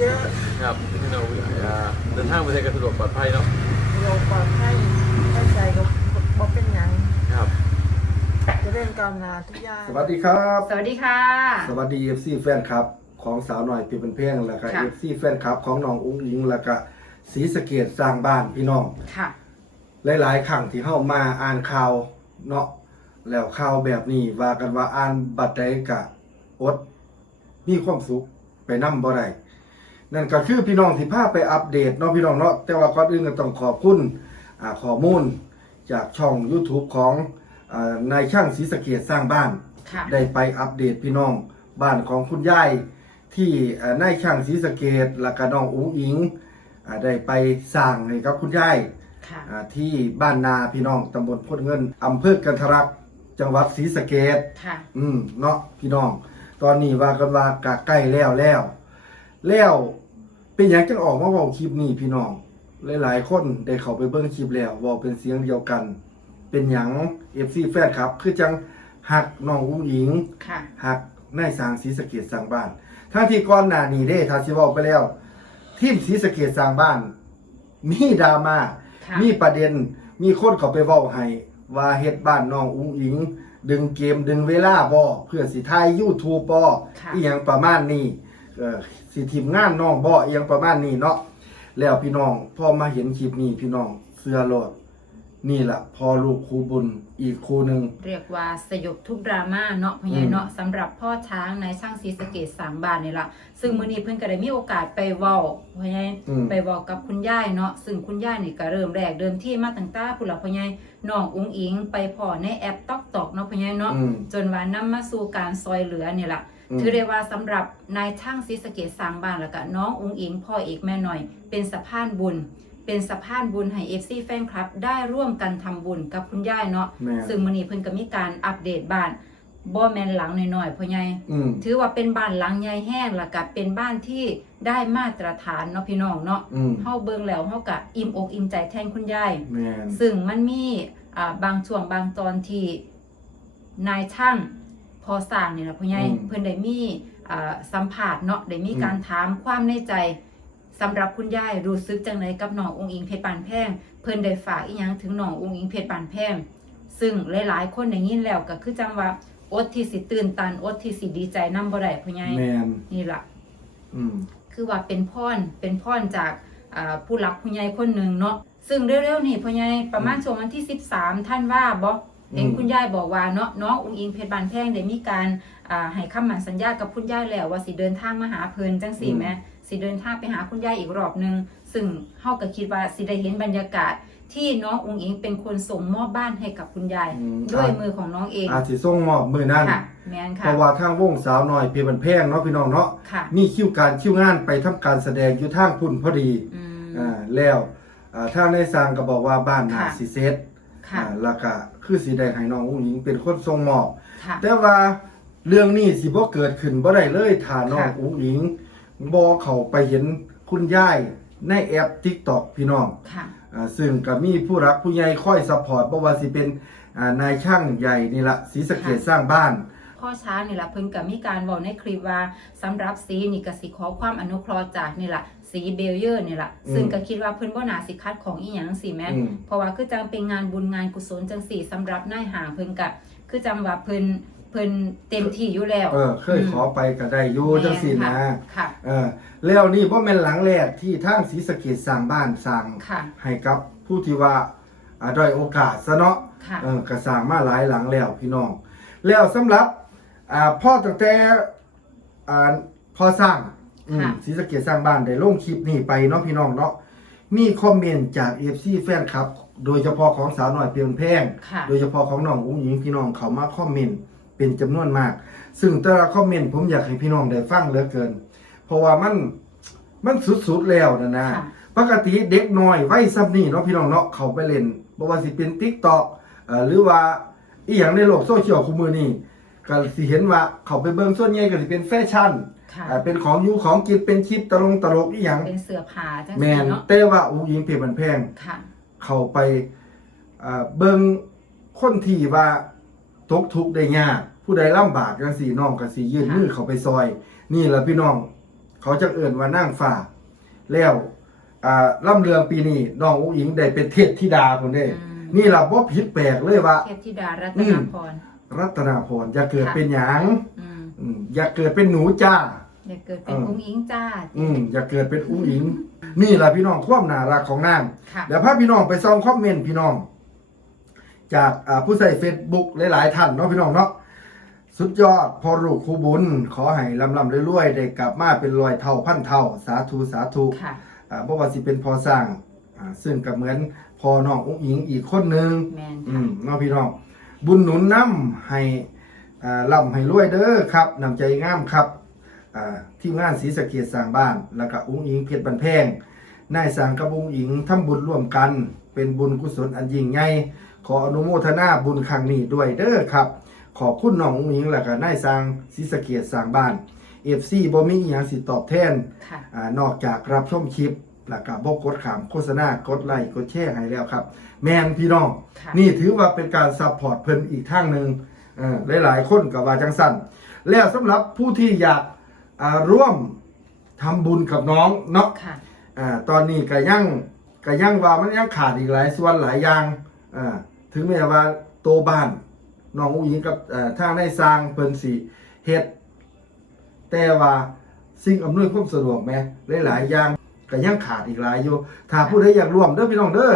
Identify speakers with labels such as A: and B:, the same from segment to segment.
A: เยอะ
B: ครับที่เราอ่าเดินทางไปได้กันสะดวกปลอดภัยเนาะ
A: เราปลอดภัยตั้งใจก็บอกเป็นหยัง
B: ครับ
A: จะเล่นกาวนาทุกอย่าง
C: สวัสดีครับ
D: สวัสดีค่ะ
C: สวัสดี FC แฟนคลับ ของสาวหน่อยเปียเป็นเพ่งแล้วก็
D: ค่ะ
C: FC แฟนคลับของน้องอุ้งอิงแล้วก็ศรีสะเกดสร้างบ้านพี่น้อง
D: ค่ะ
C: หลาย ๆ ครั้งที่เข้ามาอ่านข่าวเนาะแล้วข่าวแบบนี้ว่ากันว่าอ่านบัดใดกะอดมีความสุขไปนำบ่ได้ นั่นก็คือพี่น้องที่พาไปอัปเดตเนาะพี่น้องเนาะแต่ว่าก่อนอื่นก็ต้องขอบคุณอ่าข้อมูลจากช่อง YouTube ของอ่านายช่างศรีสะเกดสร้างบ้าน
D: ค่ะ
C: ได้ไปอัปเดตพี่น้องบ้านของคุณยายที่เอ่อนายช่างศรีสะเกดและก็น้องอุ้งอิงอ่าได้ไปสร้างให้กับคุณยาย
D: ค่ะ
C: อ่าที่บ้านนาพี่น้องตำบลพดเงินอำเภอกันทรักจังหวัดศรีสะเกด
D: ค่ะ
C: อืมเนาะพี่น้อง ตอนนี้ว่ากันว่ากะใกล้แล้วแล้ว แล้ว เป็นอย่างจังออกมาเว้าคลิปนี้พี่น้อง หลาย ๆ คนได้เข้าไปเบิ่งคลิปแล้วเว้าเป็นเสียงเดียวกัน เป็นหยัง FC แฟนครับ คือจังหักน้องอุ้งอิง
D: ค่ะ
C: หักนายสร้างศรีสะเกดสร้างบ้านทั้งที่ก่อนหน้านี้เด้ถ้าสิเว้าไปแล้ว ทีมศรีสะเกดสร้างบ้าน มีดราม่า
D: ค่ะ
C: มีประเด็นมีคนเขาไปเว้าให้ว่าเฮ็ดบ้านน้องอุ้งอิง ดึงเกมดึงเวลาบ่เพื่อสิถ่าย YouTube บ่
D: ค่ะ
C: อีหยังประมาณนี้เออ สิทีมงานน้องบ่อีหยังประมาณนี้เนาะแล้วพี่น้องพอมาเห็นคลิปนี้พี่น้องเสื้อโลดนี่ล่ะพอลูกครูบุญอีกครูหนึง
D: เรียกว่าสยบทุกดราม่าเนาะพะยายเนาะสำหรับพ่อช้างในช่างศรีสะเกดสามบานนี่ละซึ่งมื้อนี้เพิ่นก็ได้มีโอกาสไปเว้าพะยาย
C: อืม
D: ไปเว้ากับคุณย่ายเนาะซึ่งคุณย่ายนี่ก็เริ่มแรกเดิมที่มาตั้งแต่ผู้หลักพะยายน้องอุ้งอิง ไปพอในแอปตอกตอกเนาะพะยายเนาะ
C: อืม
D: จนว่านำมาสู่การซอยเหลือนี่ล่ะ
C: อืม
D: ถือได้ว่าสำหรับนายช่างศรีสะเกดสร้างบ้านแล้วก็น้องอุ้งอิงพ่อเอกแม่หน่อย เป็นสะพานบุญ เป็นสะพานบุญให้ FC แฟนคลับ ได้ร่วมกันทำบุญกับคุณย่ายเนาะ
C: แม่
D: ซึ่งมื้อนี้เพิ่นก็มีการอัปเดตบ้านบ่แม่นหลังน้อยๆพ่อใหญ่
C: อืม
D: ถือว่าเป็นบ้านหลังใหญ่แห้งแล้วก็เป็นบ้านที่ได้มาตรฐานเนาะพี่น้องเนาะ
C: อืม
D: เฮาเบิ่งแล้วเฮาก็อิ่มอกอิ่มใจแทนคุณยาย
C: แม่น
D: ซึ่งมันมีอ่าบางช่วงบางตอนที่นายช่างพ อสร้างนี่ล่ะพ่อใหญ่เพิ่นได้มีอ่าสัมภาษณ์เนาะได้มีการถามความในใจสำหรับคุณยายรู้สึกจังไดกับน้ององค์อิงเพชรปานแพงเพิ่นได้ฝากอีหยังถึงน้ององค์อิงเพชรปานแพงซึ่งหลายๆ คนได้ยินแล้วก็คือจังว่าอดที่สิตื่นตันอดที่สิดีใจนำบ่ได้พ่อใหญ่
C: แม่น
D: นี่ล่ะ
C: อืม
D: คือว่าเป็นพรเป็นพรจากอ่าผู้หลักผู้ใหญ่คนหนึ่งเนาะซึ่งเร็วๆนี่พ่อใหญ่ประมาณช่วงวันที่ 13 ท่านว่าบ่ เห็น
C: อืม
D: คุณยายบอกว่าเนาะน้องอุ้งอิงเพชรบานแพงได้มีการอ่าให้คำมั่นสัญญากับคุณยายแล้วว่าสิเดินทางมาหาเพิ่นจังสี่แหมสิเดินทางไปหาคุณยายอีกรอบหนึง ซึ่งเฮาก็คิดว่าสิได้เห็นบรรยากาศที่น้องอุ้งอิงเป็นคนส่งมอบบ้านให้กับคุณยาย
C: อืม
D: ด้วย
C: อะ
D: มือของน้องเอง
C: อาจสิส่งมอบมือนั่น
D: ค่ะแม่น
C: เพ
D: ค่ะ
C: ราะว่าทางวงสาวน้อยเพียบันแพงเนาะพี่น้องเนาะ
D: ค่ะ
C: มีคิวการคิวงานไปทำการแสดงอยู่ทางพุ่นพอดี
D: อืม
C: อ่าแล้วอ่าทางในสร้างก็บอกว่าบ้านนา
D: ค่ะ
C: สิเซ็ต
D: ค่ะ
C: อ่าแล้วก็ คือสิได้ให้น้องอุ้งหญิงเป็นคนส่งมอบ
D: ค่ะ
C: แต่ว่าเรื่องนี้สิบ่เกิดขึ้นบ่ได้เลยถ้าน้อง
D: ค่ะ
C: อุ้งหญิงบ่เข้าไปเห็นคุณยายในแอป TikTok พี่น้อง
D: ค่ะ
C: อ่าซึ่งก็มีผู้รักผู้ใหญ่คอยซัพพอร์ตบ่ว่าสิเป็นอ่านายช่างใหญ่นี่ละศรีสะเกด
D: ค่ะ
C: สร้างบ้าน
D: พ่อช้างนี่แหละเพิ่นก็มีการบอกในคลิปว่าสำหรับสีนี่ก็สิขอความอนุเคราะห์จากนี่แหละ สีเบลเยอร์นี่แหละ
C: อืม
D: ซึ่งก็คิดว่าเพิ่นบ่น่าสิคัดของอีหยังสิแม่น
C: อืม
D: เพราะว่าคือจังเป็นงานบุญงานกุศลจังสี่สำหรับนายหางเพิ่นก็คือจังว่าเพิ่นเพิ่นเต็มที่อยู่แล้ว
C: เออ เคยขอไปก็ได้อยู่จังซี่นะ
D: ค่ะ
C: เออแล้วนี่บ่แม่นหลังแรกที่ทางศรีสะเกดสร้างบ้านสร้าง
D: ค่ะ
C: ให้กับผู้ที่ว่าอ่าด้อยโอกาสซะเนาะ
D: ค่ะ
C: เออก็สร้างมาหลายหลังแล้วพี่น้อง แล้วสำหรับอ่าพ่อตั้งแต่อ่าพ่อสร้าง อืม
D: ค่ะ
C: ศรีสะเกดสร้างบ้านได้ลงคลิปนี้ไปเนาะพี่น้องเนาะมีคอมเมนต์จาก FC แฟนคลับ โดยเฉพาะของสาวหน่อยเพียงแพง
D: ค่ะ
C: โดยเฉพาะของน้องอุ้งหญิงพี่น้องเขามาคอมเมนต์เป็นจำนวนมาก ซึ่งแต่ละคอมเมนต์ผมอยากให้พี่น้องได้ฟังเหลือเกิน เพราะว่ามันมันสุดๆแล้วนะนะ
D: ค่ะ
C: ปกติเด็กน้อยวัยซับนี่เนาะพี่น้องเนาะเขาไปเล่นบ่ว่าสิเป็น TikTok เอ่อหรือว่าอีหยังในโลกโซเชียลคุมือนี่ก็สิเห็นว่าเขาไปเบิ่งส่วนใหญ่ก็สิเป็นแฟชั่น
D: ค่ะ
C: อ่าเป็นของอยู่ของกินเป็นคลิปตลกตลกอีหยัง
D: เป็นเสื้อผ้าจัง
C: แม
D: สี่
C: น
D: เนาะ
C: แต่ว่าอุ้งหญิงเพจมันแพง
D: ค่ะ
C: เข้าไปอ่าเบิ่งคนที่ว่าตกทุกข์ได้ยากผู้ใดลำบากจังสี่น้องก็สิยื่น
D: ค่ะ
C: มือเข้าไปซอย นี่ล่ะพี่น้อง เขาจะเอื่นว่านั่งฝ่าแล้วอ่าล่ำเรืองปีนี้น้องอุ้งอิงได้เป็นเทพธิดาคนเด้
D: อืม
C: นี่ล่ะบ่ผิดแปลกเลยว่า
D: เทพธิดารัตนพร
C: รัตนาพรอย่าเกิดเป็นหยัง
D: อืม
C: อืมอย่าเกิดเป็นหนูจ้า
D: อย่าเกิดเป็น
C: เออ
D: อุ้งอิงจ้า
C: อืมอย่าเกิดเป็นอุ้งอิง นี่ล่ะพี่น้องความน่ารักของนาง
D: ค่ะ
C: เดี๋ยวพาพี่น้องไปส่องคอมเมนต์พี่น้อง จากอ่าผู้ใส่ Facebook หลาย ๆ ท่านเนาะพี่น้องเนาะสุดยอดพอลูกครูบุญ ขอให้ลำลำรวยๆ ได้กลับมาเป็นรอยเท่าพันเท่า สาธุสาธุ
D: ค่ะ
C: อ่าเพราะว่าสิเป็นพอสร้างอ่าซึ่งก็เหมือนพอน้องอุ้งอิงอีกคนหนึ่ง
D: แมน
C: อื
D: ค่ะ
C: มเนาะพี่น้อง บุญหนุนน้ำให้อ่าล่ำให้รวยเด้อครับนำใจงามครับอ่าทีมงานศรีสะเกียสร้างบ้าน แล้วก็อุ้งอิงเพชรบันแพงนายสร้างกับอุ้งอิงทำบุญร่วมกัน เป็นบุญกุศลอันยิ่งใหญ่ขออนุโมทนาบุญครั้งนี้ด้วยเด้อครับ ขอบคุณน้องอุ้งอิงแล้วก็นายสร้างศรีสะเกียสร้างบ้านเอฟซีบ่มีอีหยังสิตอบแทน
D: ค่ะ
C: อานอกจากรับชมคลิป แล้วก็บอกกดขามโฆษณากดไลค์กดแชร์ให้แล้วครับ แมนพี่น้อง
D: ค่ะ
C: นี่ถือว่าเป็นการซัพพอร์ตเพิ่นอีกทางหนึ่งเออหลาย ๆ คนกับว่าจังสั้นแล้วสำหรับผู้ที่อยากอ่าร่วมทำบุญกับน้องเนาะ
D: ค่ะ
C: อ่าตอนนี้ก็ยังก็ยังว่ามันยังขาดอีกหลายส่วนหลายอย่างอ่าถึงแม้ว่าโตบ้านน้องอุ้งยิงกับเอ่อทางได้สร้างเพิ่นสิเฮ็ดแต่ว่าสิ่งอำนวยความสะดวกแหมหลายๆอย่าง ก็ยังขาดอีกหลายอยู่ ถ้าผู้ใดอยากร่วมเด้อพี่น้องเด้อ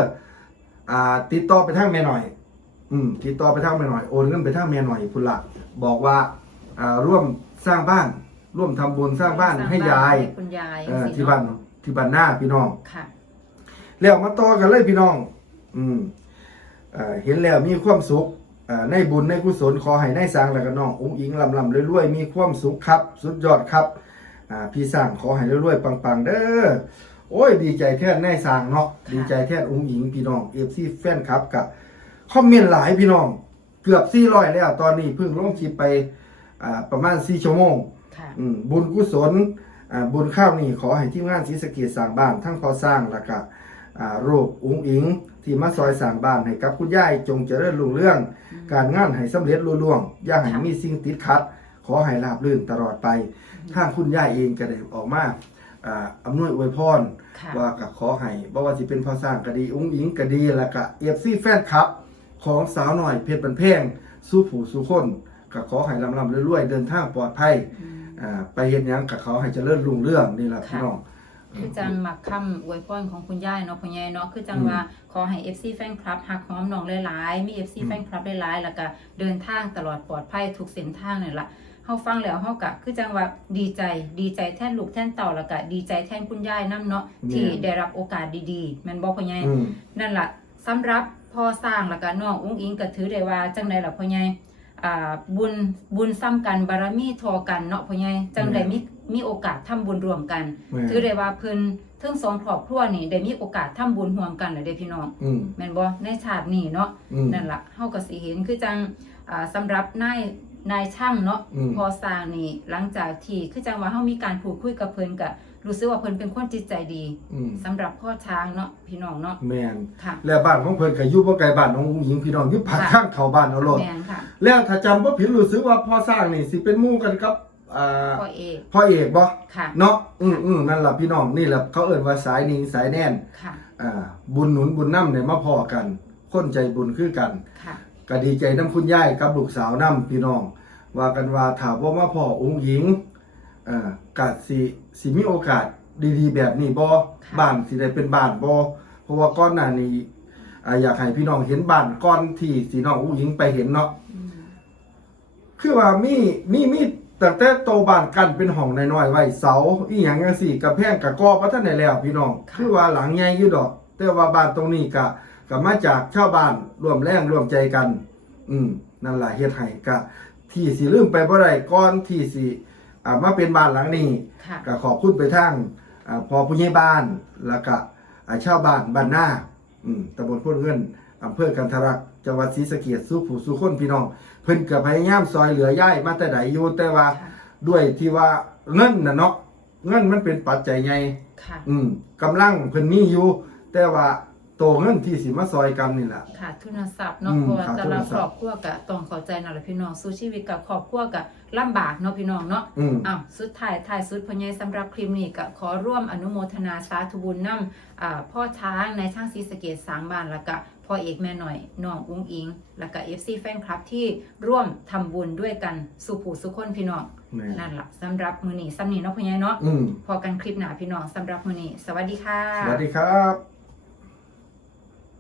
C: อ่า ติดต่อไปทางแม่หน่อย อืมติดต่อไปทางแม่หน่อยโอนเงินไปทางแม่หน่อยพุ่นละบอกว่าอ่าร่วมสร้างบ้าน ร่วมทำบุญสร้างบ้านให้ยาย
D: คุณยาย
C: เอ่อ
D: สิ
C: ที่บ้านที่บ้านหน้าพี่น้อง
D: ค่ะ
C: แล้วมาต่อกันเลยพี่น้อง อืมเอ่อเห็นแล้วมีความสุขอ่าในบุญในกุศลขอให้ในายสร้างแล้วก็น้ององค์อิงลำลำรวยๆมีความสุขครับ สุดยอดครับ อ่าพี่สร้างขอให้รวยๆปังๆ เด้อโอ้ย ดีใจแท่นนายสร้างเนาะดีใจแท่นองค์หญิงพี่น้องเอฟซีแฟนครับกับคอมเมนต์หลายพี่น้อง เกือบ400แล้วตอนนี้เพิ่งลงคลิปไปอ่าประมาณ4ชั่วโมง
D: ค่ะ
C: อืมบุญกุศลอ่าบุญข้าวนี่ขอให้ทีมงานศรีสะเกษสร้างบ้าน ทั้งพอสร้างแล้วก็อ่าโรคอุ้งอิง ที่มาซอยสร้างบ้านให้กับคุณยายจงเจริญรุ่งเรื่อง การงานให้สำเร็จรุ่ล่วง อย่าให้มีสิ่งติดขัด ขอให้ราบรื่นตลอดไปทางคุณยายเองก็ได้ออกมาอ่าอำนวยอวยพร
D: ค่ะ
C: ว่าก็ขอให้บ่ว่าสิเป็นพอสร้างก็ดีอุ้งอิงก็ดีแล้วก็เอฟซีแฟนคลับ ของสาวหน่อยเพชรบันเพงสู้ผู้สู้คนก็ขอให้ลำลำรวยๆเดินทางปลอดภัย
D: อืม
C: อ่าไปเห็นยังกับเขาให้เจริญรุ่งเรื่องนี่แหละพี่น้อง
D: คือจังหมักคำอวยพรของคุณยายเนาะคุณยายเนาะคือจัง
C: อืม
D: ว่าขอให้ FC แฟนคลับหักหอมน้องหลายๆมี FC
C: อืม
D: แฟนคลับหลายๆแล้วก็เดินทางตลอดปลอดภัยทุกเส้นทางนี่ล่ะ เฮาฟังแล้วเฮาก็คือจังว่าดีใจดีใจแทนลูกแทนเต่าแล้วก็ดีใจแทนคุณยายนํเนาะที่ได้รับโอกาสดีๆแม่นบ่คุณยาย
C: อืม
D: นั่นล่ะสำหรับพ่อสร้างแล้วก็น้องอุ้งอิงก็ถือได้ว่าจังไดล่ะพ่อใหญ่อ่าบุญบุญซ้ำกันบารมีทอกันเนาะพ่อใหญ่จังไดมีมีโอกาสทำบุญร่วมกัน
C: แม่
D: ถือได้ว่าเพิ่นทั้งสองครอบครัวนี่ได้มีโอกาสทำบุญร่วมกันเลยเด้พี่น้อง
C: อืม
D: แม่นบ่ในชาตินี้เนาะ
C: อืม
D: นั่นล่ะเฮาก็สิเห็นคือจังอ่าสำหรับนาย นายช่างเนาะ
C: อืม
D: พอสร้างนี่หลังจากที่คือจังว่าเฮามีการพูดคุยกับเพิ่นก็รู้สึกว่าเพิ่นเป็นคนจิตใจดี
C: อืม
D: สำหรับพ่อช้างเนาะพี่น้องเนาะ
C: แมน
D: ค่ะ
C: แล้วบ้านของเพิ่นก็อยู่บ่ไกลบ้านน้องหญิงพี่น้องอยู่ผัดข้างเขาบ้านเอาโลด
D: แม่นค่ะ
C: แล้วถ้าจำบ่ผิดรู้สึกว่าพ่อสร้างนี่สิเป็นหมู่กันกับอ่า
D: พ่อเอก
C: พ่อเอกบ่
D: ค่ะ
C: เนาะอืมอืมนั่นล่ะพี่น้องนี่แหละเขาเอิ้นว่าสายนิงสายแน่น
D: ค่ะ
C: อ่าบุญหนุนบุญนำเนี่ยมาพอกัน คนใจบุญคือกัน
D: ค่ะ
C: ก็ดีใจน้ำคุณยายกับลูกสาวน้ำพี่น้อง ว่ากันว่าถามว่ามาพ่อองค์หญิงเอ่อกะสิสิมีโอกาสดีๆ แบบนี้บ่บ้านสิได้เป็นบ้านบ่เพราะว่าก่อนหน้านี้อ่าอยากให้พี่น้องเห็นบ้านก่อนที่สิน้ององค์หญิงไปเห็นเนาะ
D: อืม
C: คือว่ามีมีมีตั้งแต่โตบ้านกันเป็นห้องน้อยๆไว้เสาอีหยังจังซี่กระแพงกะกอบ่ทันได้แล้ว พี่น้อง คือว่าหลังใหญ่อยู่ดอก แต่ว่าบ้านตรงนี้กะก็มาจากชาวบ้านร่วมแรงร่วมใจกัน อืมนั่นล่ะเฮ็ดให้กะที่สิลืมไปบ่ได้ก่อนที่สิอ่ามาเป็นบ้านหลังนี้
D: ค่ะ
C: ก็ขอบคุณไปทางอ่าพอผู้ใหญ่บ้านแล้วก็อ่าชาวบ้านบ้านนาอืมตำบลพ้นเงินอำเภอกันทรลักษณ์จังหวัดศรีสะเกษสู่ผู้สู่คนพี่น้อง เพิ่นก็พยายามซอยเหลือย่ายมาแต่ใดอยู่แต่ว่า
D: ค่ะ
C: ด้วยที่ว่าเงินน่ะเนาะเงินมันเป็นปัจจัยใหญ่
D: ค่ะ
C: อืมกำลังเพิ่นมีอยู่ แต่ว่า โตเงินที่สิมาซอยกันนี่แหละ
D: ขาดทุนทรัพย์เนาะ
C: อืม
D: เพราะว่า
C: ขาด
D: แต่
C: ทุน
D: ละ
C: ทรัพย์
D: ครอบครัวก็ต้องเข้าใจนั่นแหละพี่น้องสู้ชีวิตกับครอบครัวก็ลำบากเนาะพี่น้องเนาะ
C: อืม
D: อ้าวสุดท้ายท้ายสุดพอใหญายสำหรับคลิปนี้ก็ขอร่วมอนุโมทนาสาธุบุญนำอ่าพ่อช้างในช่างศรีสะเกดสร้างบ้านแล้วก็พ่อเอกแม่หน่อยน้องอุ้งอิง แล้วก็ FC แฟนคลับที่ร่วมทำบุญด้วยกันสู่ผู้สุขคนพี่น้อง
C: แม่
D: นั่นล่ะสำหรับมื้อนี้สำนี้เนาะพ่อใหญ่เนาะ
C: อืม
D: พอกันคลิปหน้าพี่น้องสำหรับมื้อนี้สวัสดีค่ะ
C: สวัสดีครับ